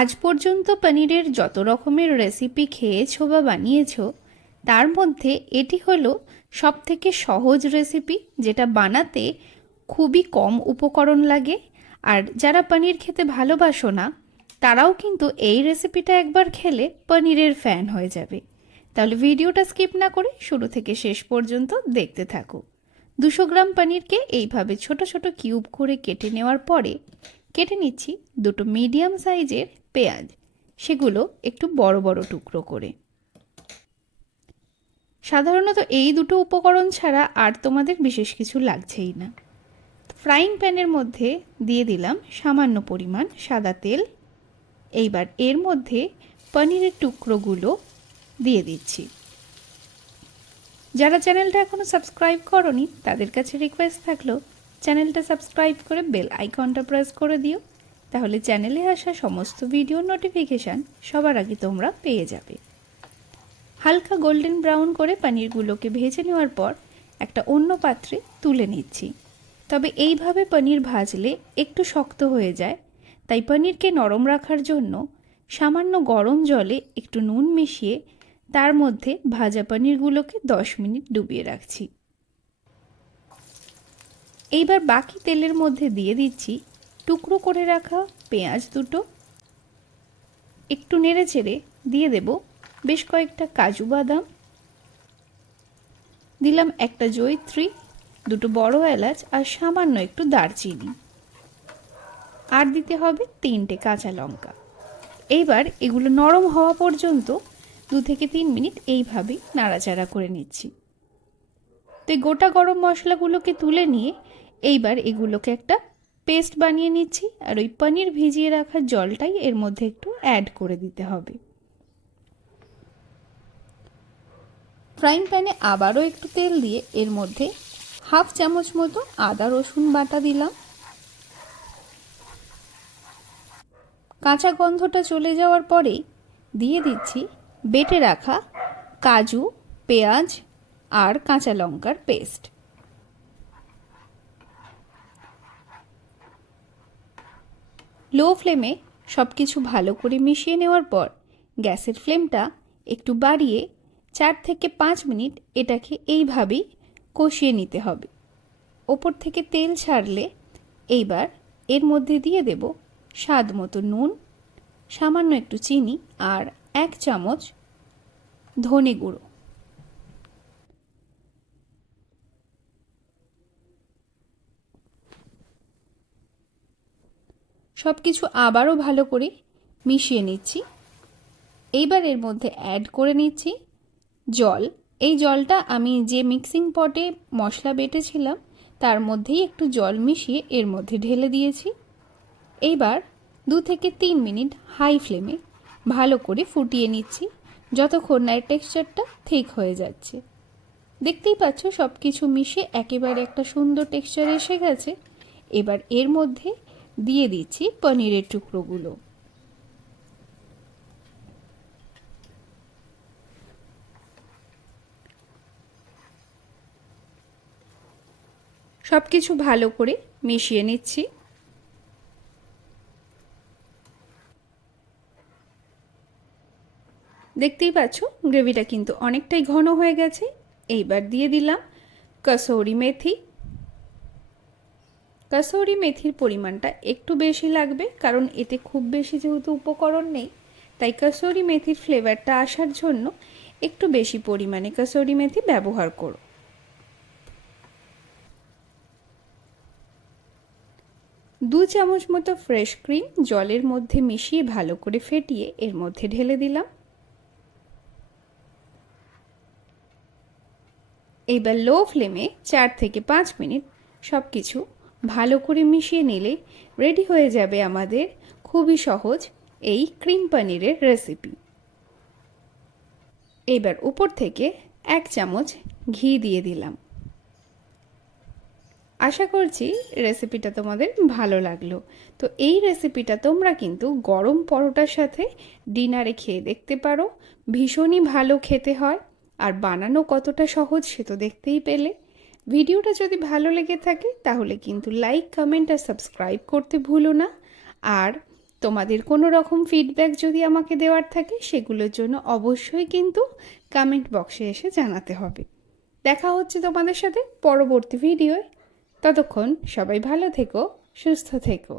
আজ পর্যন্ত পনিরের যত রকমের রেসিপি খেয়েছো বা বানিয়েছো তার মধ্যে এটি হলো সবথেকে সহজ রেসিপি, যেটা বানাতে খুবই কম উপকরণ লাগে। আর যারা পনির খেতে ভালোবাসো না তারাও কিন্তু এই রেসিপিটা একবার খেলে পনিরের ফ্যান হয়ে যাবে। তাহলে ভিডিওটা স্কিপ না করে শুরু থেকে শেষ পর্যন্ত দেখতে থাকো। 200 গ্রাম পনিরকে এইভাবে ছোট ছোট কিউব করে কেটে নেওয়ার পরে কেটে নিচ্ছি দুটো মিডিয়াম সাইজের পেঁয়াজ, সেগুলো একটু বড় বড় টুকরো করে। সাধারণত এই দুটো উপকরণ ছাড়া আর তোমাদের বিশেষ কিছু লাগছেই না। ফ্রাইং প্যানের মধ্যে দিয়ে দিলাম সামান্য পরিমাণ সাদা তেল। এইবার এর মধ্যে পনিরের টুকরোগুলো দিয়ে দিচ্ছি। যারা চ্যানেলটা এখনও সাবস্ক্রাইব করনি তাদের কাছে রিকোয়েস্ট থাকলো চ্যানেলটা সাবস্ক্রাইব করে বেল আইকনটা প্রেস করে দিও, তাহলে চ্যানেলে আসা সমস্ত ভিডিও নোটিফিকেশান সবার আগে তোমরা পেয়ে যাবে। হালকা গোল্ডেন ব্রাউন করে পনিরগুলোকে ভেজে নেওয়ার পর একটা অন্য পাত্রে তুলে নিচ্ছি। তবে এইভাবে পনির ভাজলে একটু শক্ত হয়ে যায়, তাই পনিরকে নরম রাখার জন্য সামান্য গরম জলে একটু নুন মিশিয়ে তার মধ্যে ভাজা পনিরগুলোকে 10 মিনিট ডুবিয়ে রাখছি। এইবার বাকি তেলের মধ্যে দিয়ে দিচ্ছি টুকরো করে রাখা পেঁয়াজ দুটো। একটু নেড়ে চেড়ে দিয়ে দেব বেশ কয়েকটা কাজু বাদাম, দিলাম একটা জয়িত্রী, দুটো বড় এলাচ আর সামান্য একটু দারচিনি, আর দিতে হবে 3টে কাঁচা লঙ্কা। এইবার এগুলো নরম হওয়া পর্যন্ত 2 থেকে 3 মিনিট এইভাবেই নাড়াচাড়া করে নিচ্ছি। তো এই গোটা গরম মশলাগুলোকে তুলে নিয়ে এইবার এগুলোকে একটা পেস্ট বানিয়ে নিচ্ছি। আর ওই পনির ভিজিয়ে রাখা জলটাই এর মধ্যে একটু অ্যাড করে দিতে হবে। ফ্রাইং প্যানে আবারও একটু তেল দিয়ে এর মধ্যে হাফ চামচ মতো আদা রসুন বাটা দিলাম। কাঁচা গন্ধটা চলে যাওয়ার পরেই দিয়ে দিচ্ছি বেটে রাখা কাজু, পেঁয়াজ আর কাঁচা লঙ্কার পেস্ট। লো ফ্লেমে সব কিছু ভালো করে মিশিয়ে নেওয়ার পর গ্যাসের ফ্লেমটা একটু বাড়িয়ে 4 থেকে 5 মিনিট এটাকে এইভাবেই কষিয়ে নিতে হবে। ওপর থেকে তেল ছাড়লে এইবার এর মধ্যে দিয়ে দেব স্বাদ মতো নুন, সামান্য একটু চিনি আর 1 চামচ ধনে গুঁড়ো। সব কিছু আবারও ভালো করে মিশিয়ে নিচ্ছি। এইবার এর মধ্যে অ্যাড করে নিচ্ছি জল। এই জলটা আমি যে মিক্সিং পটে মশলা বেটেছিলাম তার মধ্যেই একটু জল মিশিয়ে এর মধ্যে ঢেলে দিয়েছি। এইবার 2 থেকে 3 মিনিট হাই ফ্লেমে ভালো করে ফুটিয়ে নিচ্ছি, যতক্ষণ না এর টেক্সচারটা ঠিক হয়ে যাচ্ছে। দেখতেই পাচ্ছ সব কিছু মিশে একেবারে একটা সুন্দর টেক্সচার এসে গেছে। এবার এর মধ্যে দিয়ে দিচ্ছি পনিরের টুকরোগুলো। সব কিছু ভালো করে মিশিয়ে নিচ্ছি। দেখতেই পাচ্ছ গ্রেভিটা কিন্তু অনেকটাই ঘন হয়ে গেছে। এইবার দিয়ে দিলাম কসুরি মেথি। কসুরি মেথির পরিমাণটা একটু বেশি লাগবে, কারণ এতে খুব বেশি যেহেতু উপকরণ নেই, তাই কসুরি মেথির ফ্লেভারটা আসার জন্য একটু বেশি পরিমাণে কসুরি মেথি ব্যবহার করো। 2 চামচ মতো ফ্রেশ ক্রিম জলের মধ্যে মিশিয়ে ভালো করে ফেটিয়ে এর মধ্যে ঢেলে দিলাম। এইবার লো ফ্লেমে 4 থেকে 5 মিনিট সব কিছু ভালো করে মিশিয়ে নিলে রেডি হয়ে যাবে আমাদের খুবই সহজ এই ক্রিম পনিরের রেসিপি। এবার উপর থেকে 1 চামচ ঘি দিয়ে দিলাম। আশা করছি রেসিপিটা তোমাদের ভালো লাগলো। তো এই রেসিপিটা তোমরা কিন্তু গরম পরোটার সাথে ডিনারে খেয়ে দেখতে পারো। ভীষণই ভালো খেতে হয়, আর বানানো কতটা সহজ সে তো দেখতেই পেলে। ভিডিওটা যদি ভালো লেগে থাকে তাহলে কিন্তু লাইক, কমেন্ট আর সাবস্ক্রাইব করতে ভুলো না। আর তোমাদের কোনো রকম ফিডব্যাক যদি আমাকে দেওয়ার থাকে সেগুলোর জন্য অবশ্যই কিন্তু কমেন্ট বক্সে এসে জানাতে হবে। দেখা হচ্ছে তোমাদের সাথে পরবর্তী ভিডিওয়। ততক্ষণ সবাই ভালো থেকো, সুস্থ থেকো।